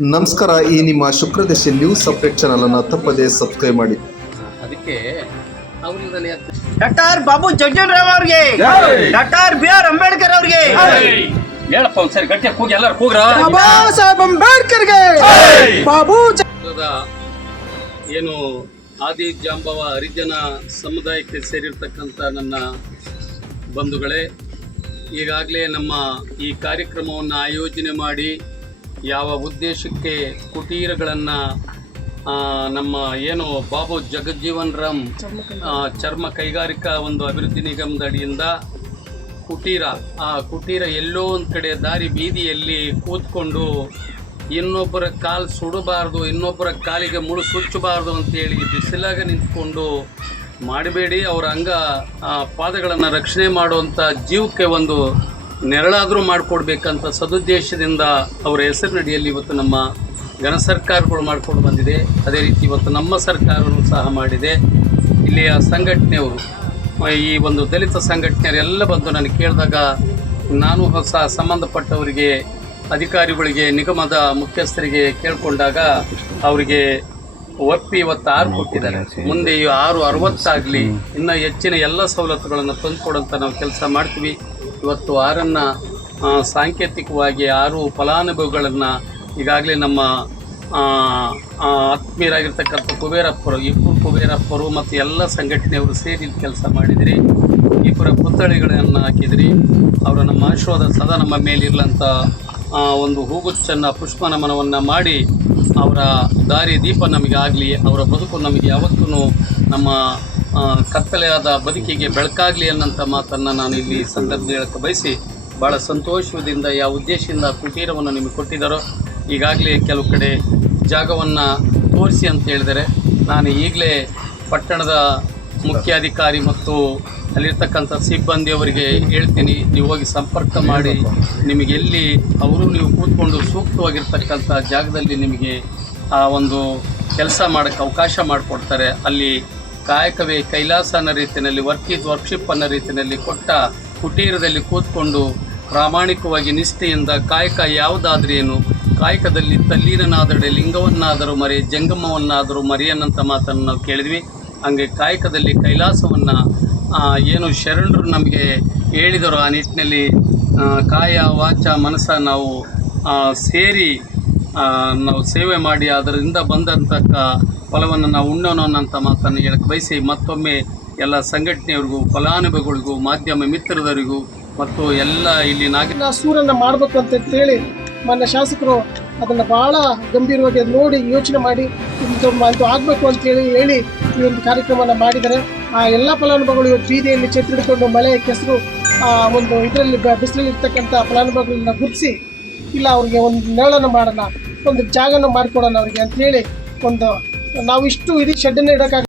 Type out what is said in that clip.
ನಮಸ್ಕಾರ. ಈ ನಿಮ್ಮ ಶುಕ್ರದಶೆ ನ್ಯೂಸ್ ಅಪ್ಡೇಟ್ ಚಾನಲ್ ಅನ್ನು ತಪ್ಪದೇ ಸಬ್ಸ್ಕ್ರೈಬ್ ಮಾಡಿ. ಅದಕ್ಕೆ ಡಾಕ್ಟರ್ ಬಾಬು ಜಗಜೀವನರಾಮ್ ಅವರಿಗೆ, ಡಾಕ್ಟರ್ BR ಅಂಬೇಡ್ಕರ್ ಅವರಿಗೆ, ಹೇಳಪ್ಪ ಒಂದ್ಸರಿ ಗಟ್ಟಿಯಾಗಿ ಕೂಗಿ ಎಲ್ಲರೂ ಕೂಗ್ರ. ಬಾಬಾ ಸಾಹೇಬ್ ಅಂಬೇಡ್ಕರ್ಗೆ ಬಾಬು ಏನು ಆದಿ ಜಾಂಬವ ಹರಿಜನ ಸಮುದಾಯಕ್ಕೆ ಸೇರಿರ್ತಕ್ಕಂಥ ನನ್ನ ಬಂಧುಗಳೇ, ಈಗಾಗಲೇ ನಮ್ಮ ಈ ಕಾರ್ಯಕ್ರಮವನ್ನು ಆಯೋಜನೆ ಮಾಡಿ ಯಾವ ಉದ್ದೇಶಕ್ಕೆ ಕುಟೀರಗಳನ್ನು ನಮ್ಮ ಏನು ಬಾಬು ಜಗಜೀವನ್ ರಾಮ್ ಚರ್ಮ ಕೈಗಾರಿಕಾ ಒಂದು ಅಭಿವೃದ್ಧಿ ನಿಗಮದ ಅಡಿಯಿಂದ ಕುಟೀರ ಎಲ್ಲೋ ಒಂದು ಕಡೆ ದಾರಿ ಬೀದಿಯಲ್ಲಿ ಕೂತ್ಕೊಂಡು ಇನ್ನೊಬ್ಬರ ಕಾಲು ಸುಡಬಾರ್ದು, ಇನ್ನೊಬ್ಬರ ಕಾಲಿಗೆ ಮುಳು ಸುಚ್ಚಬಾರ್ದು ಅಂತೇಳಿ ಬಿಸಿಲಾಗ ನಿಂತ್ಕೊಂಡು ಮಾಡಬೇಡಿ, ಅವರ ಪಾದಗಳನ್ನು ರಕ್ಷಣೆ ಮಾಡುವಂಥ ಜೀವಕ್ಕೆ ಒಂದು ನೆರಳಾದರೂ ಮಾಡಿಕೊಡ್ಬೇಕಂತ ಸದುದ್ದೇಶದಿಂದ ಅವರ ಹೆಸರಿನಡಿಯಲ್ಲಿ ಇವತ್ತು ನಮ್ಮ ಘನ ಸರ್ಕಾರಗಳು ಮಾಡ್ಕೊಂಡು ಬಂದಿದೆ. ಅದೇ ರೀತಿ ಇವತ್ತು ನಮ್ಮ ಸರ್ಕಾರವೂ ಸಹ ಮಾಡಿದೆ. ಇಲ್ಲಿಯ ಸಂಘಟನೆಯವರು, ಈ ಒಂದು ದಲಿತ ಸಂಘಟನೆಯವರೆಲ್ಲ ಬಂದು ನನಗೆ ಕೇಳಿದಾಗ ನಾನು ಸಂಬಂಧಪಟ್ಟವರಿಗೆ, ಅಧಿಕಾರಿಗಳಿಗೆ, ನಿಗಮದ ಮುಖ್ಯಸ್ಥರಿಗೆ ಕೇಳಿಕೊಂಡಾಗ ಅವರಿಗೆ ಒಪ್ಪಿ ಇವತ್ತು 6 ಕೊಟ್ಟಿದ್ದಾರೆ. ಮುಂದೆ ಈ 660 ಇನ್ನೂ ಹೆಚ್ಚಿನ ಎಲ್ಲ ಸವಲತ್ತುಗಳನ್ನು ತಂದುಕೊಡಂತ ನಾವು ಕೆಲಸ ಮಾಡ್ತೀವಿ. ಇವತ್ತು 6 ಸಾಂಕೇತಿಕವಾಗಿ 6 ಫಲಾನುಭವಿಗಳನ್ನು ಈಗಾಗಲೇ ನಮ್ಮ ಆತ್ಮೀಯರಾಗಿರ್ತಕ್ಕಂಥ ಕುಬೇರಪ್ಪರು, ಇಬ್ಬರು ಕುಬೇರಪ್ಪರು ಮತ್ತು ಎಲ್ಲ ಸಂಘಟನೆಯವರು ಸೇರಿ ಕೆಲಸ ಮಾಡಿದಿರಿ. ಇಬ್ಬರ ಪುತ್ಥಳಿಗಳನ್ನು ಹಾಕಿದಿರಿ. ಅವರ ನಮ್ಮ ಆಶೀರ್ವಾದ ಸದಾ ನಮ್ಮ ಮೇಲಿರಲಂಥ ಒಂದು ಹೂಗುಚ್ಚನ್ನು, ಪುಷ್ಪ ನಮನವನ್ನು ಮಾಡಿ ಅವರ ದಾರಿ ದೀಪ ನಮಗೆ ಆಗಲಿ, ಅವರ ಬದುಕು ನಮಗೆ ಯಾವತ್ತೂ ನಮ್ಮ ಕತ್ತಲೆಯಾದ ಬದುಕಿಗೆ ಬೆಳಕಾಗಲಿ ಅನ್ನೋಂಥ ಮಾತನ್ನು ನಾನು ಇಲ್ಲಿ ಸಂದರ್ಭದಲ್ಲಿ ಹೇಳಕ್ಕೆ ಬಯಸಿ, ಭಾಳ ಸಂತೋಷದಿಂದ ಯಾವ ಉದ್ದೇಶದಿಂದ ಕುಟೀರವನ್ನು ನಿಮಗೆ ಕೊಟ್ಟಿದ್ದಾರೋ, ಈಗಾಗಲೇ ಕೆಲವು ಕಡೆ ಜಾಗವನ್ನು ತೋರಿಸಿ ಅಂತ ಹೇಳಿದರೆ, ನಾನು ಈಗಲೇ ಪಟ್ಟಣದ ಮುಖ್ಯಾಧಿಕಾರಿ ಮತ್ತು ಅಲ್ಲಿರ್ತಕ್ಕಂಥ ಸಿಬ್ಬಂದಿಯವರಿಗೆ ಹೇಳ್ತೀನಿ, ನೀವು ಹೋಗಿ ಸಂಪರ್ಕ ಮಾಡಿ, ನಿಮಗೆ ಎಲ್ಲಿ ಅವರು ನೀವು ಕೂತ್ಕೊಂಡು ಸೂಕ್ತವಾಗಿರ್ತಕ್ಕಂಥ ಜಾಗದಲ್ಲಿ ನಿಮಗೆ ಆ ಒಂದು ಕೆಲಸ ಮಾಡೋಕ್ಕೆ ಅವಕಾಶ ಮಾಡಿಕೊಡ್ತಾರೆ. ಅಲ್ಲಿ ಕಾಯಕವೇ ಕೈಲಾಸ ಅನ್ನೋ ರೀತಿಯಲ್ಲಿ, ವರ್ಕ್ ಈಸ್ ವರ್ಕ್ಶಿಪ್ ಅನ್ನೋ ರೀತಿಯಲ್ಲಿ ಕೊಟ್ಟ ಕುಟೀರದಲ್ಲಿ ಕೂತ್ಕೊಂಡು ಪ್ರಾಮಾಣಿಕವಾಗಿ ನಿಷ್ಠೆಯಿಂದ ಕಾಯಕ ಯಾವುದಾದ್ರೇನು, ಕಾಯಕದಲ್ಲಿ ತಲ್ಲೀನನಾದಡೆ ಲಿಂಗವನ್ನಾದರೂ ಮರೆ, ಜಂಗಮವನ್ನಾದರೂ ಮರೆಯನ್ನಂಥ ಮಾತನ್ನು ನಾವು ಕೇಳಿದ್ವಿ. ಹಂಗೆ ಕಾಯಕದಲ್ಲಿ ಕೈಲಾಸವನ್ನು ಏನು ಶರಣರು ನಮಗೆ ಹೇಳಿದರು, ಆ ನಿಟ್ಟಿನಲ್ಲಿ ಕಾಯ ವಾಚ ಮನಸ್ಸ ನಾವು ಸೇರಿ ನಾವು ಸೇವೆ ಮಾಡಿ ಅದರಿಂದ ಬಂದಂಥ ಫಲವನ್ನು ನಾವು ಉಣ್ಣೋಣ ಅನ್ನೋಂಥ ಮಾತನ್ನು ಹೇಳಕ್ಕೆ ಬಯಸಿ, ಮತ್ತೊಮ್ಮೆ ಎಲ್ಲ ಸಂಘಟನೆಯವ್ರಿಗೂ, ಫಲಾನುಭವಿಗಳಿಗೂ, ಮಾಧ್ಯಮ ಮಿತ್ರರಿಗೂ ಮತ್ತು ಎಲ್ಲ ಇಲ್ಲಿ ಸೂರನ್ನು ಮಾಡಬೇಕು ಅಂತೇಳಿ ಮಾನ್ಯ ಶಾಸಕರು ಅದನ್ನು ಭಾಳ ಗಂಭೀರವಾಗಿ ನೋಡಿ ಯೋಚನೆ ಮಾಡಿ ಇದು ಆಗಬೇಕು ಅಂತೇಳಿ ಹೇಳಿ ಈ ಒಂದು ಕಾರ್ಯಕ್ರಮವನ್ನು ಮಾಡಿದ್ದಾರೆ. ಆ ಎಲ್ಲ ಫಲಾನುಭವಿಗಳು ಇವತ್ತು ಬೀದಿಯಲ್ಲಿ ಛತ್ರಿಡ್ಕೊಂಡು ಮಳೆ ಕೆಸರು ಒಂದು ಇದರಲ್ಲಿ ಬಿಸಿಲಲ್ಲಿ ಇರ್ತಕ್ಕಂಥ ಫಲಾನುಭವಿಗಳನ್ನ ಗುರುತಿಸಿ, ಇಲ್ಲ ಅವ್ರಿಗೆ ಒಂದು ನೆರಳನ್ನು ಮಾಡೋಣ, ಒಂದು ಜಾಗನ ಮಾಡಿಕೊಡೋಣ ಅವ್ರಿಗೆ ಅಂತೇಳಿ, ಒಂದು ನಾವು ಇಷ್ಟು ಇಡೀ ಶೆಡ್ಡನ್ನು ಇಡೋಕ್ಕಾಗ